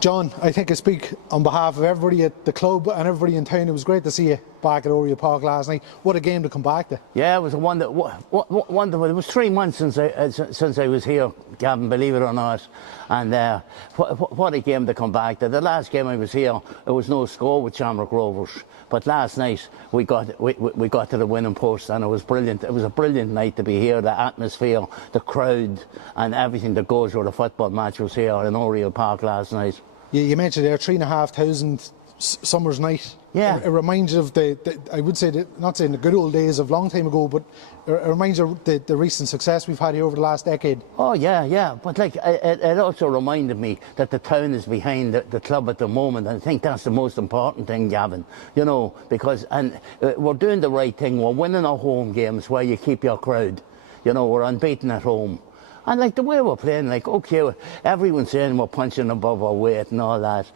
John, I think I speak on behalf of everybody at the club and everybody in town. It was great to see you back at Oriel Park last night. What a game to come back to. Yeah, it was a wonderful. It was 3 months since I was here, Gavin, believe it or not. And what a game to come back to. The last game I was here, it was no score with Shamrock Rovers. But last night we got to the winning post, and it was brilliant. It was a brilliant night to be here. The atmosphere, the crowd, and everything that goes with a football match was here in Oriel Park last night. You mentioned there 3,500 summer's night. Yeah. It reminds you of I would say, not saying the good old days of long time ago, but it reminds you of the recent success we've had here over the last decade. Oh yeah. But like it also reminded me that the town is behind the club at the moment, and I think that's the most important thing, Gavin. You know, because we're doing the right thing. We're winning our home games where you keep your crowd. You know, we're unbeaten at home. And like the way we're playing, like, okay, everyone's saying we're punching above our weight and all that,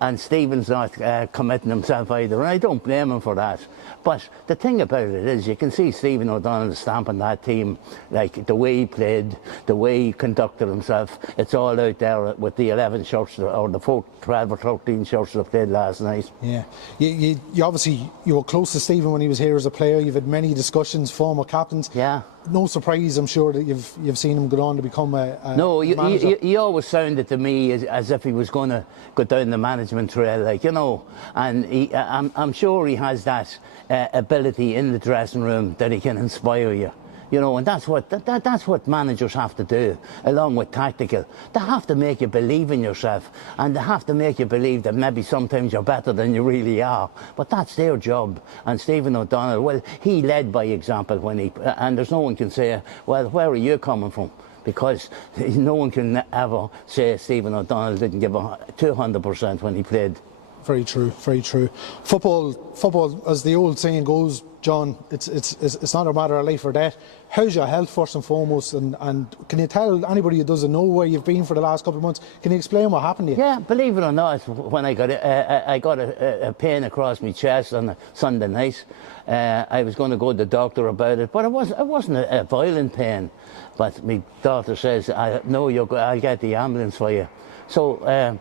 and Stephen's not committing himself either, and I don't blame him for that. But the thing about it is, you can see Stephen O'Donnell stamping that team, like the way he played, the way he conducted himself. It's all out there with the 11 shirts, or the 12 or 13 shirts that played last night. Yeah, you obviously, you were close to Stephen when he was here as a player. You've had many discussions, former captains. Yeah. No surprise, I'm sure, that you've seen him go on to become a manager. He always sounded to me as if he was going to go down the management trail, like, you know. And I'm sure he has that ability in the dressing room that he can inspire you. You know, and that's what managers have to do, along with tactical. They have to make you believe in yourself, and they have to make you believe that maybe sometimes you're better than you really are. But that's their job. And Stephen O'Donnell, well, he led by example and there's no one can say, well, where are you coming from? Because no one can ever say Stephen O'Donnell didn't give 200% when he played. Very true, very true. Football, as the old saying goes, John, it's not a matter of life or death. How's your health first and foremost? And can you tell anybody who doesn't know where you've been for the last couple of months? Can you explain what happened to you? Yeah, believe it or not, when I got a pain across my chest on a Sunday night, I was going to go to the doctor about it, but it wasn't a violent pain. But my daughter says, "No, I'll get the ambulance for you." So.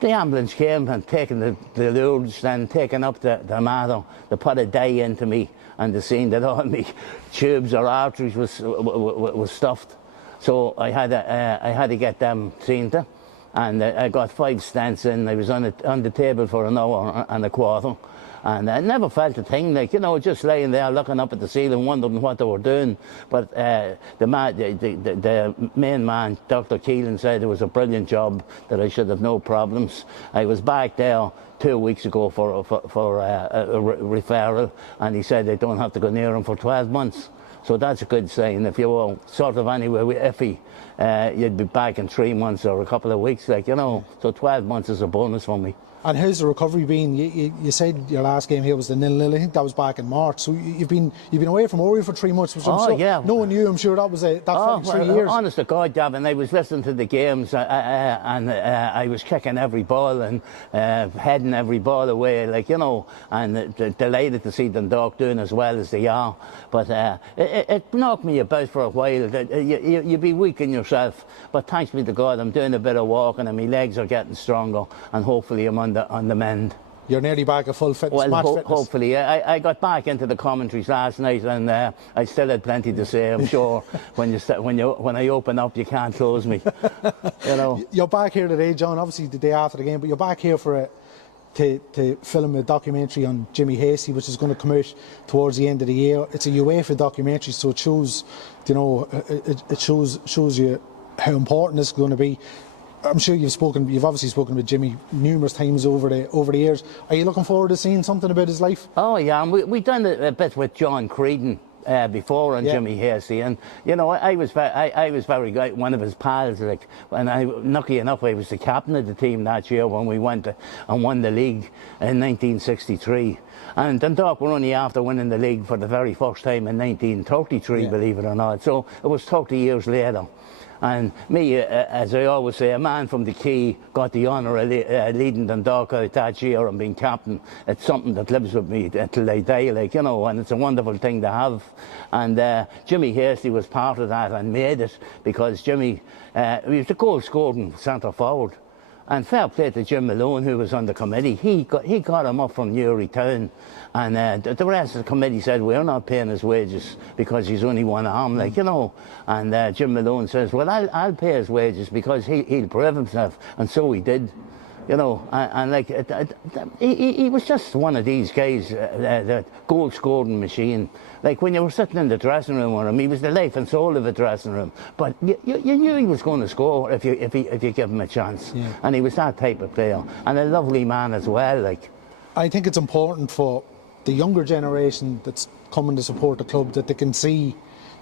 The ambulance came and taken the Lourdes and taken up the matter. They put a dye into me, and they seen that all my tubes or arteries was stuffed. So I had to get them seen to, and I got 5 stents in. I was on the table for an hour and a quarter, and I never felt a thing, like, you know, just laying there looking up at the ceiling, wondering what they were doing. But the main man, Dr. Keelan, said it was a brilliant job, that I should have no problems. I was back there 2 weeks ago for a referral, and he said they don't have to go near him for 12 months. So that's a good sign. If you were sort of anywhere iffy, you'd be back in 3 months or a couple of weeks, like, you know. So 12 months is a bonus for me. And how's the recovery been? You said your last game here was the 0-0. I think that was back in March. So you've been away from Oriel for 3 months. Which yeah. No one knew. I'm sure that was that felt like 3 years. Honest to God, Gavin, I was listening to the games and I was kicking every ball and heading every ball away, like, you know, and delighted to see Dundalk doing as well as they are. But it knocked me about for a while. You'd be weak in yourself. But thanks be to God, I'm doing a bit of walking and my legs are getting stronger, and hopefully I'm on the mend. You're nearly back at full fitness, well, match fitness. Hopefully. I got back into the commentaries last night, and I still had plenty to say, I'm sure. when I open up, you can't close me. You know. You're back here today, John, obviously the day after the game, but you're back here to film a documentary on Jimmy Hasty, which is going to come out towards the end of the year. It's a UEFA documentary, so it shows, you know, it shows you how important this is going to be. I'm sure you've obviously spoken with Jimmy numerous times over the years. Are you looking forward to seeing something about his life? Oh yeah, and we done a bit with John Creedon before on Jimmy Hasty, and you know, I was very good, one of his pals, like, and lucky enough I was the captain of the team that year when we went and won the league in 1963. And Dundalk were only after winning the league for the very first time in 1933, believe it or not. So it was 30 years later. And me, as I always say, a man from the Quay got the honour of leading Dundalk out that year and being captain. It's something that lives with me till I die, like, you know, and it's a wonderful thing to have. And Jimmy Hasty was part of that and made it, because Jimmy, he was the goal-scoring centre forward. And fair play to Jim Malone, who was on the committee. He got him up from Newry Town, and the rest of the committee said, we're not paying his wages because he's only one arm, like, you know. And Jim Malone says, well, I'll pay his wages because he'll prove himself. And so he did. You know, and like, he was just one of these guys, the goal-scoring machine. Like, when you were sitting in the dressing room with him, he was the life and soul of the dressing room. But you knew he was going to score if you give him a chance. Yeah. And he was that type of player. And a lovely man as well, like. I think it's important for the younger generation that's coming to support the club that they can see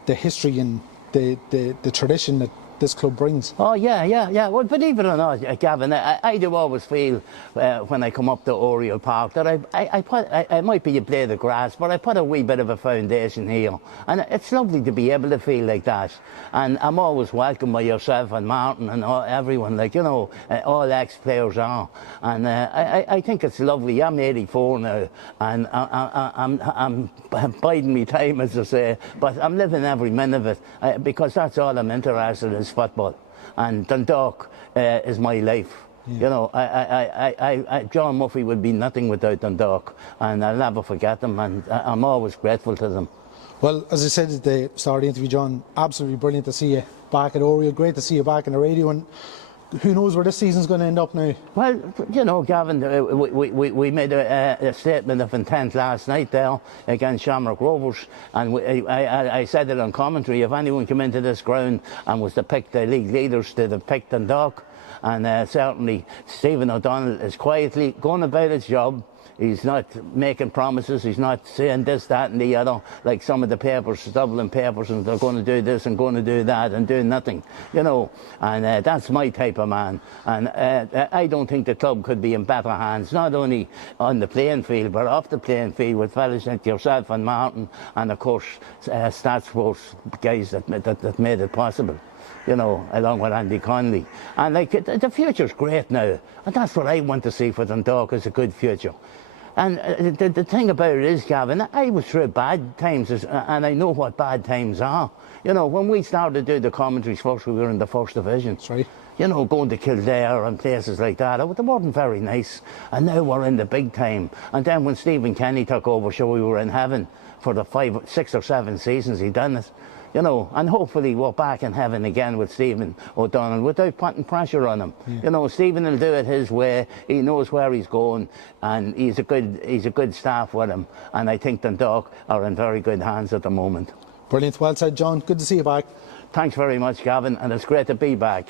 the history and the tradition that this club brings. Oh yeah. Well, believe it or not, Gavin, I do always feel when I come up to Oriel Park that I might be a blade of grass, but I put a wee bit of a foundation here, and it's lovely to be able to feel like that. And I'm always welcomed by yourself and Martin and everyone, like, you know, all ex-players are. And I think it's lovely. I'm 84 now, and I'm biding my time, as I say, but I'm living every minute of it because that's all I'm interested in. Football, and Dundalk is my life. Yeah. You know, John Murphy would be nothing without Dundalk, and I'll never forget them, and I'm always grateful to them. Well, as I said at the start of the interview, John, absolutely brilliant to see you back at Oriel. Great to see you back in the radio, and who knows where this season's going to end up now? Well, you know, Gavin, we made a statement of intent last night there against Shamrock Rovers, and I said it on commentary. If anyone came into this ground and was to pick the league leaders, they'd have picked Dundalk. And certainly Stephen O'Donnell is quietly going about his job. He's not making promises, he's not saying this, that and the other, like some of the papers, Dublin papers, and they're going to do this and going to do that and do nothing, you know. And that's my type of man. And I don't think the club could be in better hands, not only on the playing field, but off the playing field with fellas like yourself and Martin, and of course, Stats Sports guys that made it possible. You know, along with Andy Conley. And like, the future's great now. And that's what I want to see for Dundalk, is a good future. And the thing about it is, Gavin, I was through bad times, and I know what bad times are. You know, when we started to do the commentaries first, we were in the first division. That's right. You know, going to Kildare and places like that, they weren't very nice. And now we're in the big time. And then when Stephen Kenny took over, sure, we were in heaven for the 5, 6 or 7 seasons he done it. You know, and hopefully we're back in heaven again with Stephen O'Donnell without putting pressure on him. Yeah. You know, Stephen will do it his way. He knows where he's going, and he's a good staff with him. And I think Dundalk are in very good hands at the moment. Brilliant. Well said, John. Good to see you back. Thanks very much, Gavin, and it's great to be back.